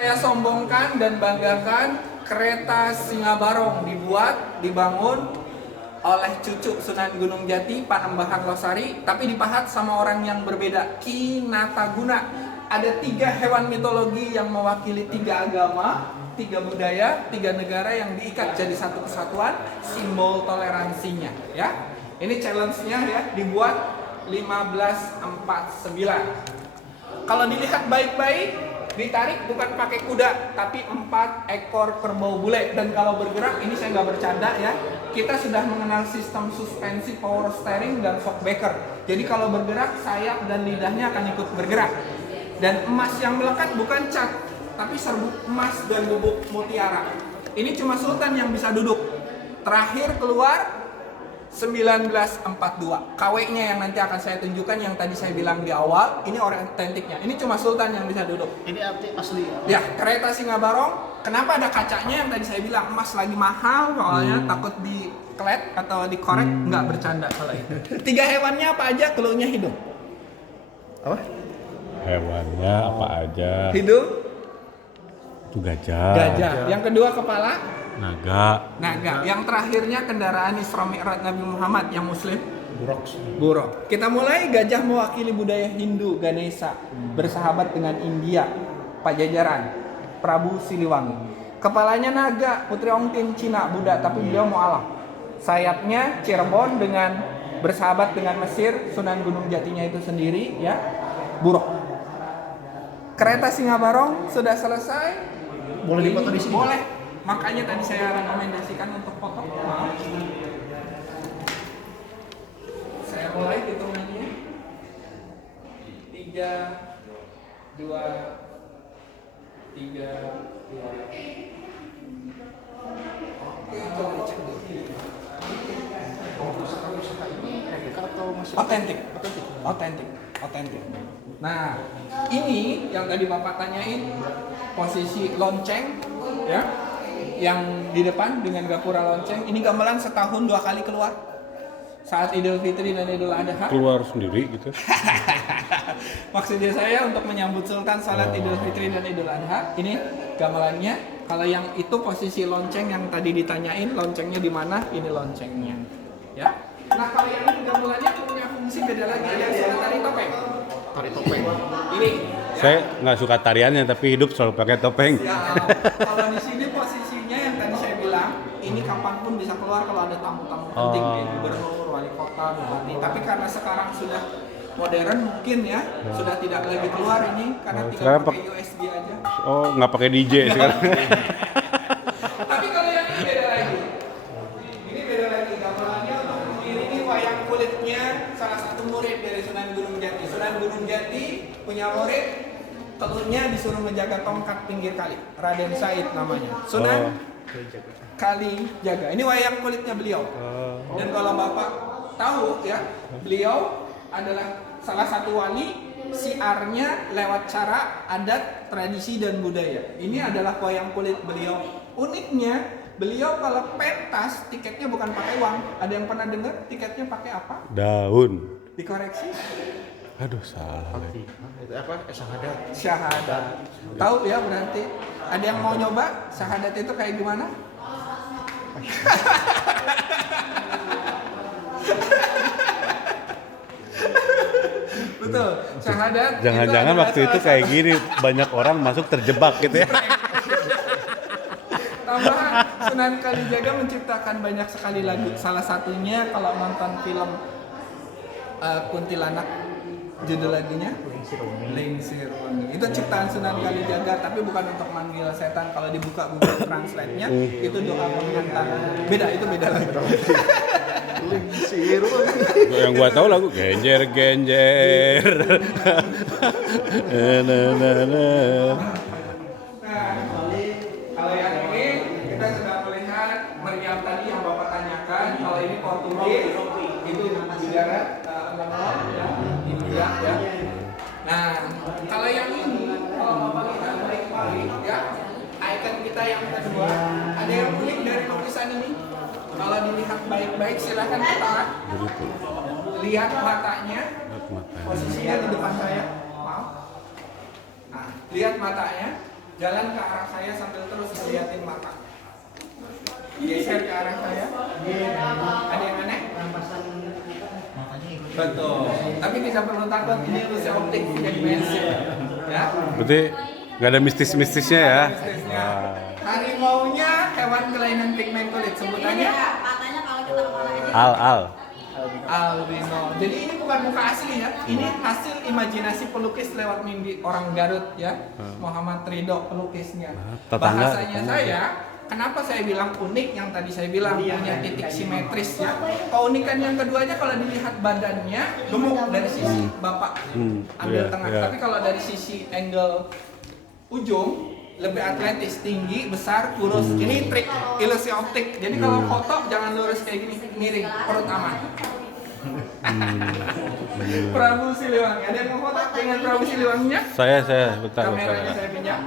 Saya sombongkan dan banggakan kereta Singabarong dibangun oleh cucu Sunan Gunung Jati, Panembahan Losari, tapi dipahat sama orang yang berbeda, Ki Nataguna. Ada 3 hewan mitologi yang mewakili 3 agama, 3 budaya, 3 negara yang diikat jadi satu kesatuan, simbol toleransinya. Ya, ini challenge-nya ya, dibuat 1549. Kalau dilihat baik-baik, ditarik bukan pakai kuda, tapi 4 ekor kerbau bule. Dan kalau bergerak, ini saya nggak bercanda ya, kita sudah mengenal sistem suspensi power steering dan shockbreaker. Jadi kalau bergerak, sayap dan lidahnya akan ikut bergerak. Dan emas yang melekat bukan cat, tapi serbuk emas dan bubuk mutiara. Ini cuma Sultan yang bisa duduk. Terakhir keluar 1942. KW-nya yang nanti akan saya tunjukkan, yang tadi saya bilang di awal, ini otentiknya. Ini cuma Sultan yang bisa duduk. Ini arti asli. Ya, kereta Singabarong. Kenapa ada kacanya yang tadi saya bilang emas lagi mahal, soalnya takut diklet atau dikorek, nggak bercanda kalau itu. 3 hewannya apa aja? Clue-nya hidung. Apa? Hewannya apa aja? Hidung? Itu gajah. Gajah. Yang kedua kepala? Naga. Naga. Yang terakhirnya kendaraan Isra Mi'raj Nabi Muhammad yang muslim? Buruk. Buruk. Kita mulai. Gajah mewakili budaya Hindu, Ganesha, bersahabat dengan India, Pajajaran, Prabu Siliwangi. Kepalanya naga, Putri Ongtin, Cina, Buddha, tapi beliau mualaf. Sayapnya Cirebon dengan bersahabat dengan Mesir, Sunan Gunung Jatinya itu sendiri, ya. Buruk. Kereta Singabarong sudah selesai. Boleh dipoto di sini? Boleh. Makanya tadi saya rekomendasikan untuk foto. Maaf. Saya mulai hitungannya. 3, 2, 3, 2. Oke, coba dicek dulu. Usaha ini replika atau masih Otentik. Otentik. Nah, ini yang tadi Bapak tanyain, posisi lonceng, ya, yang di depan dengan gapura lonceng. Ini gamelan setahun 2 kali keluar, saat Idul Fitri dan Idul Adha. Keluar sendiri gitu. Maksudnya saya untuk menyambut Sultan salat Idul Fitri dan Idul Adha. Ini gamelannya. Kalau yang itu posisi lonceng yang tadi ditanyain, loncengnya di mana? Ini loncengnya, ya. Nah, kalau yang ini gamelannya punya fungsi beda lagi. Ada yang suka tari topeng. tari topeng? Ini. Saya nggak suka tariannya, tapi hidup selalu pakai topeng. Ya, kalau di sini posisinya yang tadi saya bilang, ini kapanpun bisa keluar kalau ada tamu-tamu penting, kayak gubernur, wali kota, bupati. Tapi karena sekarang sudah modern mungkin ya, sudah tidak lagi keluar ini karena tinggal pakai USB aja. Oh, nggak pakai DJ sekarang. Tapi kalau yang ini beda lagi. Ini beda lagi. Gamelannya untuk mengiringi wayang kulitnya salah satu murid dari Sunan Gunung Jati. Sunan Gunung Jati punya murid, telurnya disuruh menjaga tongkat pinggir kali. Raden Said namanya. Sunan Kalijaga. Ini wayang kulitnya beliau. Dan kalau Bapak tahu ya, beliau adalah salah satu wali, siarnya lewat cara adat, tradisi dan budaya. Ini adalah wayang kulit beliau. Uniknya, beliau kalau pentas tiketnya bukan pakai uang. Ada yang pernah dengar tiketnya pakai apa? Daun. Dikoreksi? Aduh, salah. Itu apa? Syahadat. Syahadat. Tahu ya berarti. Ada yang mau nyoba syahadat itu kayak gimana? Betul, syahadat. Jangan-jangan waktu itu kayak gini, banyak orang masuk terjebak gitu ya. Tambahan, Sunan Kalijaga menciptakan banyak sekali lagu. Salah satunya kalau nonton film Kuntilanak, judul lagunya Lingsir Wangi. Itu ciptaan Sunan Kalijaga, tapi bukan untuk manggil setan. Kalau dibuka Google Translate-nya, itu doa penghantar. Itu beda lagi. Lingsir Wangi. Yang gua tahu lagu genjer. Nah, kalau yang ini kita sudah melihat meriam tadi yang Bapak tanyakan. Kalau ini Portugis, itu negara India ya. Nah, kalau yang ini, kalau Bapak lihat baik-baik ya, icon kita yang kedua, ada yang unik dari lukisan ini. Kalau dilihat baik-baik, silakan ke tengah. Lihat matanya, posisinya di depan saya. Maaf. Nah, lihat matanya. Jalan ke arah saya sambil terus ngeliatin mata. Geser ke arah saya. Ada yang aneh? Betul. Tapi tidak perlu takut, ini ilusi optik punya dimensi. Ya. Berarti nggak ada mistis-mistisnya ya? Mistisnya. Harimaunya hewan kelainan pigmen kulit, sebutannya Katanya kalau kita kepala aja. Al. albino. Jadi ini bukan muka asli ya, ini hasil imajinasi pelukis lewat mimpi orang Garut ya, Muhammad Ridho pelukisnya. Tetangga. Bahasanya saya, kenapa saya bilang unik? Yang tadi saya bilang punya titik simetris ya. Keunikan yang keduanya kalau dilihat badannya gemuk dari sisi bapak ambil iya, tengah, iya. tapi kalau dari sisi angle ujung lebih atletis, tinggi, besar, kurus. Ini trik ilusi optik. Jadi kalau foto jangan lurus kayak gini, miring, perut aman. Prabu Siliwangi, ada yang mau foto dengan Prabu Siliwanginya? Saya bentar. Kameranya saya pinjam.